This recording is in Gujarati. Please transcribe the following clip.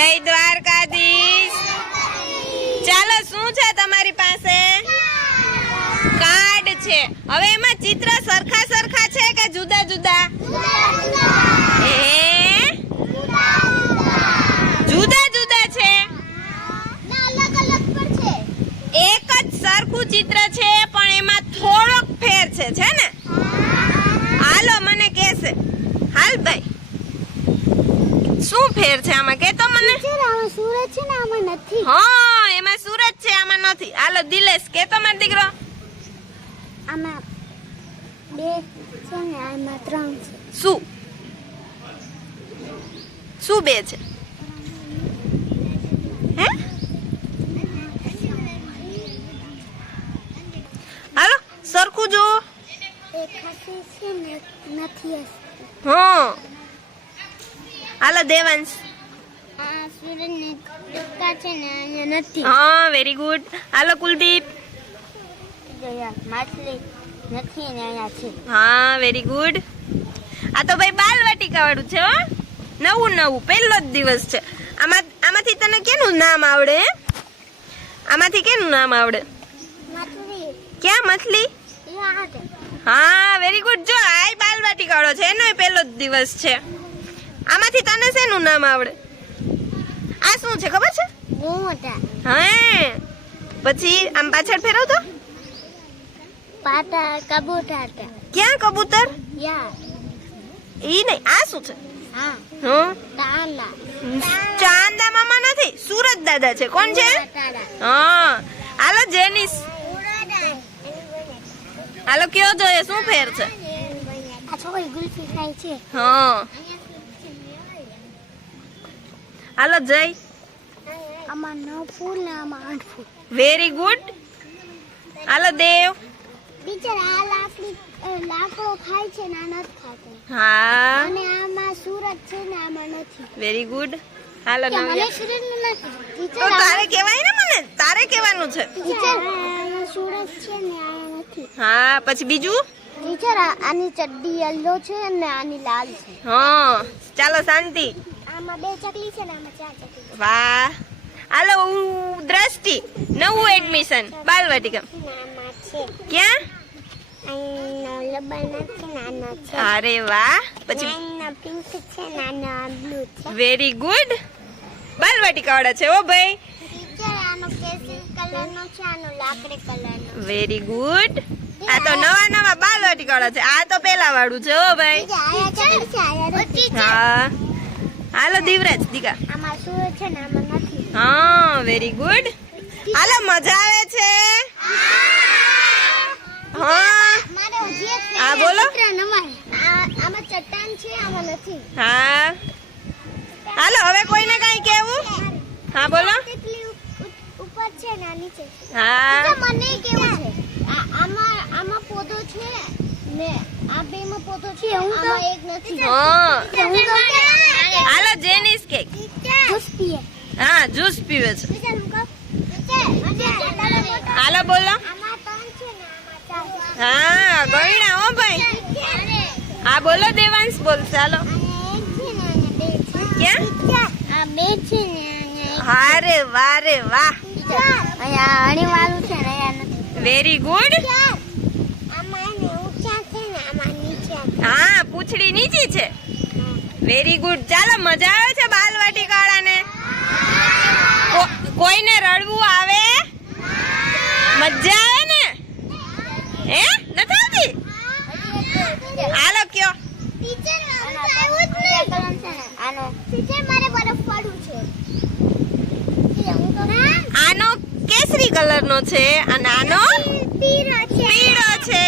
જય દ્વારકાધીશ। ચાલો શું છે તમારી પાસે? કાર્ડ છે। હવે એમાં ચિત્ર સરખા સરખા છે કે જુદા જુદા? જુદા જુદા છે। એક જ સરખું ચિત્ર છે પણ એમાં થોડોક ફેર છે ને? હાલો મને કહેશે। હાલ ભાઈ શું ફેર છે આમાં કે તો મને? સૂરજ છે ને આમાં નથી। હા એમાં સૂરજ છે આમાં નથી। હાલો દિલેશ કે તો મારો દીકરો? આમાં 2 છે ને આમાં 3 છે। શું શું 2 છે? હે હાલો સરખું જો। એક હાથે છે ને નથી। હા હાલો દેવાંશ। આ સૂરજ ને ટુકા છે ને અહીંયા નથી। હા વેરી ગુડ। હાલો કુલદીપ। માછલી નથી ને અહીંયા છે। હા વેરી ગુડ। આ તો ભાઈ બાલવાટિકા વાળું છે હો। નવું પહેલો જ દિવસ છે। આમાંથી તને કેનું નામ આવડે? આમાંથી કેનું નામ આવડે? માછલી ક્યાં મછલી? હા વેરી ગુડ। જો આ બાલવાટિકા વાળો છે એનો પહેલો જ દિવસ છે। આમાંથી તને શેનું નામ આવડે? આ શું છે ખબર છે? મોટા હા પછી આમ પાછળ ફેરવ તો। પાટા કબૂતર ક્યાં કબૂતર? યા ઈ નહીં આ શું છે? હા હા તાલા ચાંદા મામા નથી સુરજ દાદા છે। કોણ છે? હા હાલો જેનિસ। હાલો કયો જોઈએ શું ફેર છે? આ છોકરી ગુલ્ફી ખાય છે। હા હાલો જય। આમાં 9 ફૂલ ને આમાં 8 ફૂલ। Very good. હાલો દેવ। ટીચર આ લાકડો ખાય છે ને આ નથી ખાતો। હા અને આમાં સૂરજ છે ને આમાં નથી। Very good. હાલો મને નવ્યા। સૂરજ નથી તો ટીચર। તારે કહેવાય ને મને તારે કહેવાનું છે। ટીચર આમાં સૂરજ છે ને આમાં નથી। હા પછી બીજું? ટીચર આની ચડ્ડી યલો છે અને આની લાલ છે। હા ચાલો શાંતિ। આમાં 2 ચકલી છે ને આમાં 4 ચકલી છે। વાહ હાલો દ્રષ્ટિ નવું એડમિશન બાલવાટિકા આમાં છે ક્યાં? આનો લબન છે ને આનો છે। અરે વાહ પછી આનો પિંક છે ને આનો બ્લુ છે। Very good. બાલવાટિકા વાળા છે ઓ ભાઈ। ટીચર આનો કેસરી કલરનો છે આનો લાકડી કલરનો। Very good. આ તો નવા બાલવાટિકા વાળા છે। આ તો પેલા વાળું છે ઓ ભાઈ। આયા ચકલી છે આયા હા હાલો દિવરાજ દીકા। આમાં સૂરજ છે ને આમાં નથી। હા વેરી ગુડ। હાલો મજા આવે છે? હા મારે હજી એક હા બોલો। ચિત્ર નમાય આમાં ચટ્ટાન છે આમાં નથી। હા હાલો હવે કોઈને કઈ કેવું? હા બોલો। કેટલી ઉપર છે ને આ નીચે છે। હા તો મને કેવું છે આમાં પોદો છે ને આ બેમાં પોદો છે આમાં એક નથી। હા હું તો હાલો જેનિસ કે જ્યુસ પીએ। હા જ્યુસ પીવે છે। ટીચર હું કહું ટીચર હાલો બોલો। આમાં 3 છે ને આમાં 4 છે। હા ગયણા હો ભાઈ। હા બોલો દેવાંશ બોલ ચાલો। ક્યાં? આ 2 છે ને હા રે વાહ રે વાહ અહીંયા અણીવાળું છે ને અહીંયા નથી। Very good. આમાં ને ઊંચા છે ને આમાં નીચે। હા પૂંછડી નીચી છે। Very good. ચાલો મજા આવે છે બાલવાટિકા વાળાને? કોઈને રડવું આવે? મજા આવે ને? હે નથી આવતી? હાલો કયો। ટીચર આવ્યું જ નહીં। આનો ટીચર મારે બરફ પાડવું છે। આનો કેસરી કલર નો છે અને આનો પીળો છે। પીળો છે।